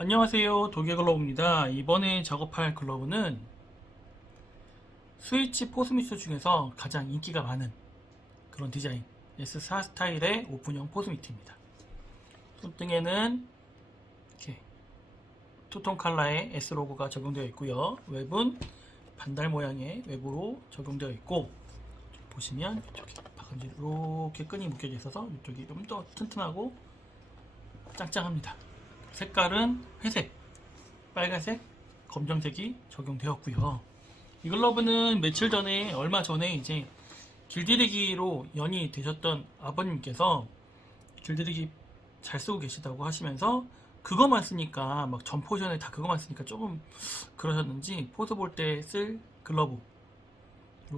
안녕하세요. 도개글러브입니다. 이번에 작업할 글러브는 스위치 포스미스 중에서 가장 인기가 많은 그런 디자인 S4 스타일의 오픈형 포스미트입니다. 손등에는 이렇게 투톤 컬러의 S 로고가 적용되어 있고요. 웹은 반달 모양의 웹으로 적용되어 있고 보시면 이쪽에 박음질 이렇게 끈이 묶여져 있어서 이쪽이 좀 더 튼튼하고 짱짱합니다 색깔은 회색, 빨간색, 검정색이 적용되었고요. 이 글러브는 며칠 전에 얼마 전에 이제 길들이기로 연이 되셨던 아버님께서 길들이기 잘 쓰고 계시다고 하시면서 그거만 쓰니까 막 전 포션에 다 그거만 쓰니까 조금 그러셨는지 포즈 볼 때 쓸 글러브로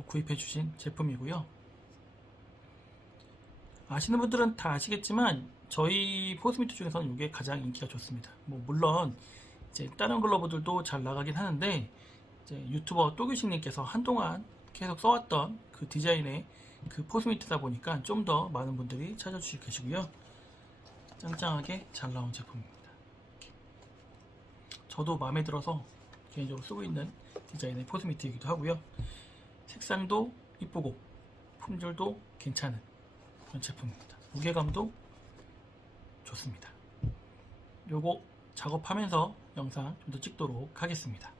구입해 주신 제품이고요. 아시는 분들은 다 아시겠지만 저희 포스미트 중에서는 이게 가장 인기가 좋습니다. 뭐 물론 이제 다른 글러브들도 잘 나가긴 하는데 유튜버 또규식님께서 한동안 계속 써왔던 그 디자인의 그 포스미트다 보니까 좀 더 많은 분들이 찾아주시고 계시고요. 짱짱하게 잘 나온 제품입니다. 저도 마음에 들어서 개인적으로 쓰고 있는 디자인의 포스미트이기도 하고요. 색상도 이쁘고 품질도 괜찮은 그런 제품입니다. 무게감도 좋습니다. 요거 작업하면서 영상 좀 더 찍도록 하겠습니다.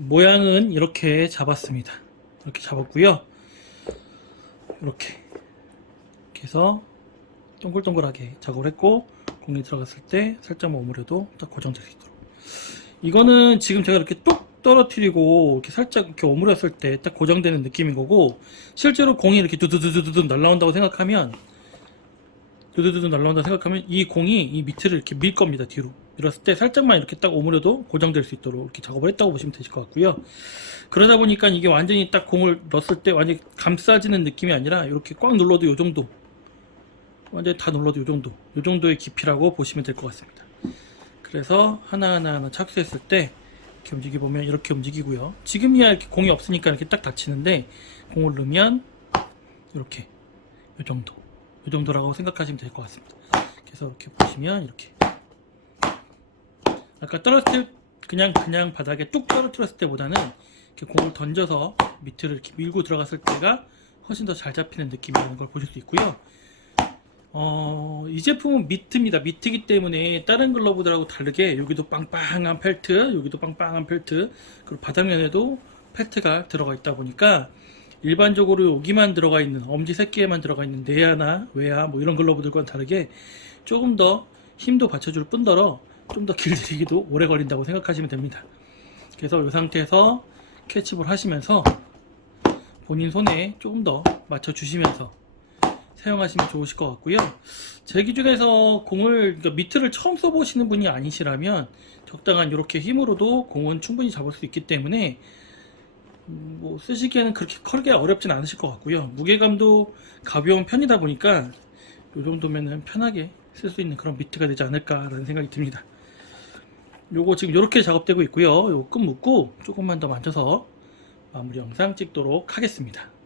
모양은 이렇게 잡았습니다. 이렇게 잡았고요. 이렇게 이렇게 해서 동글동글하게 작업을 했고 공이 들어갔을 때 살짝만 오므려도 딱 고정될 수 있도록 이거는 지금 제가 이렇게 뚝 떨어뜨리고 이렇게 살짝 이렇게 오므렸을 때 딱 고정되는 느낌인 거고 실제로 공이 이렇게 두두두두두 날라온다고 생각하면 두두두두 날라온다고 생각하면 이 공이 이 밑을 이렇게 밀 겁니다 뒤로 밀었을 때 살짝만 이렇게 딱 오므려도 고정될 수 있도록 이렇게 작업을 했다고 보시면 되실 것 같고요. 그러다 보니까 이게 완전히 딱 공을 넣었을 때 완전히 감싸지는 느낌이 아니라 이렇게 꽉 눌러도 요 정도 완전히 다 눌러도 요 정도 요 정도의 깊이라고 보시면 될 것 같습니다. 그래서 하나하나 하나 착수했을 때 이렇게 움직여 보면 이렇게 움직이고요. 지금이야 이렇게 공이 없으니까 이렇게 딱 닫히는데 공을 넣으면 이렇게 요 정도 요 정도라고 생각하시면 될 것 같습니다. 그래서 이렇게 보시면 이렇게 아까 떨어뜨릴 때 그냥 그냥 바닥에 뚝 떨어뜨렸을 때보다는 이렇게 공을 던져서 밑으로 이렇게 밀고 들어갔을 때가 훨씬 더 잘 잡히는 느낌이라는 걸 보실 수 있고요. 어, 이 제품은 미트입니다. 미트이기 때문에 다른 글러브들하고 다르게 여기도 빵빵한 펠트, 여기도 빵빵한 펠트, 그리고 바닥면에도 펠트가 들어가 있다 보니까 일반적으로 여기만 들어가 있는 엄지 새끼에만 들어가 있는 내야나 외야 뭐 이런 글러브들과는 다르게 조금 더 힘도 받쳐줄 뿐더러 좀 더 길들이기도 오래 걸린다고 생각하시면 됩니다. 그래서 이 상태에서 캐치볼 하시면서 본인 손에 조금 더 맞춰 주시면서 사용하시면 좋으실 것 같고요. 제 기준에서 공을 그러니까 미트를 처음 써보시는 분이 아니시라면 적당한 이렇게 힘으로도 공은 충분히 잡을 수 있기 때문에 음, 뭐 쓰시기에는 그렇게 크게 어렵진 않으실 것 같고요. 무게감도 가벼운 편이다 보니까 이 정도면은 편하게 쓸 수 있는 그런 미트가 되지 않을까라는 생각이 듭니다. 요거 지금 이렇게 작업되고 있고요. 요거 끈 묶고 조금만 더 만져서 마무리 영상 찍도록 하겠습니다.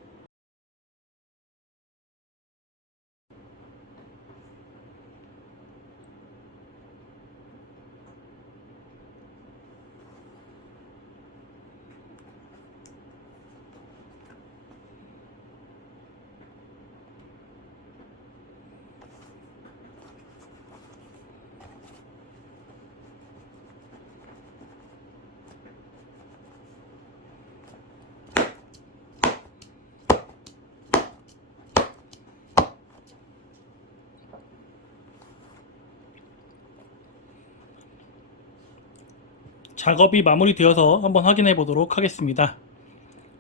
작업이 마무리되어서 한번 확인해 보도록 하겠습니다.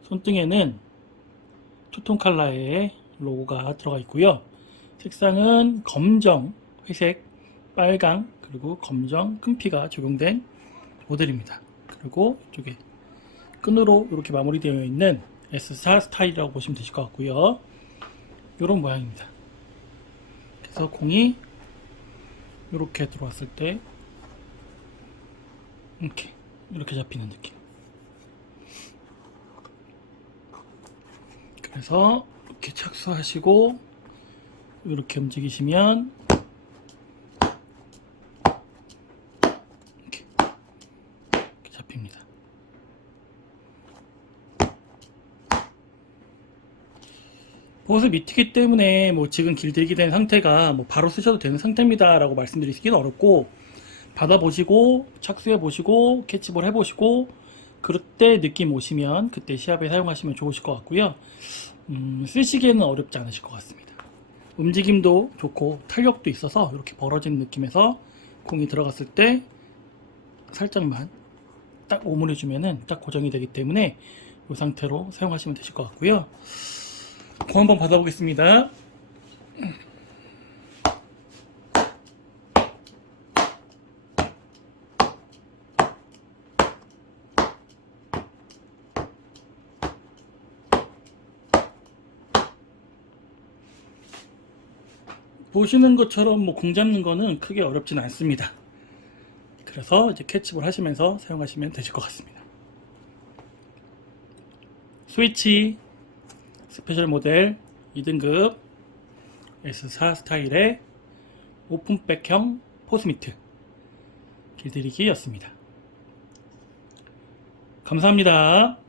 손등에는 투톤 컬러의 로고가 들어가 있고요. 색상은 검정, 회색, 빨강, 그리고 검정 끈피가 적용된 모델입니다. 그리고 이쪽에 끈으로 이렇게 마무리되어 있는 S4 스타일이라고 보시면 되실 것 같고요. 이런 모양입니다. 그래서 공이 이렇게 들어왔을 때 이렇게 이렇게 잡히는 느낌. 그래서 이렇게 착수하시고 이렇게 움직이시면 이렇게, 이렇게 잡힙니다. 보스 밑이기 때문에 뭐 지금 길들이기 된 상태가 뭐 바로 쓰셔도 되는 상태입니다 라고 말씀드리기는 어렵고 받아보시고 착수해보시고 캐치볼 해보시고 그때 느낌 오시면 그때 시합에 사용하시면 좋으실 것 같고요. 음, 쓰시기에는 어렵지 않으실 것 같습니다. 움직임도 좋고 탄력도 있어서 이렇게 벌어진 느낌에서 공이 들어갔을 때 살짝만 딱 오므려주면은 딱 고정이 되기 때문에 이 상태로 사용하시면 되실 것 같고요. 공 한번 받아보겠습니다. 보시는 것처럼 뭐 공 잡는 거는 크게 어렵진 않습니다. 그래서 이제 캐치볼 하시면서 사용하시면 되실 것 같습니다. 스위치 스페셜 모델 2등급 S4 스타일의 오픈백형 포스미트 길들이기였습니다. 감사합니다.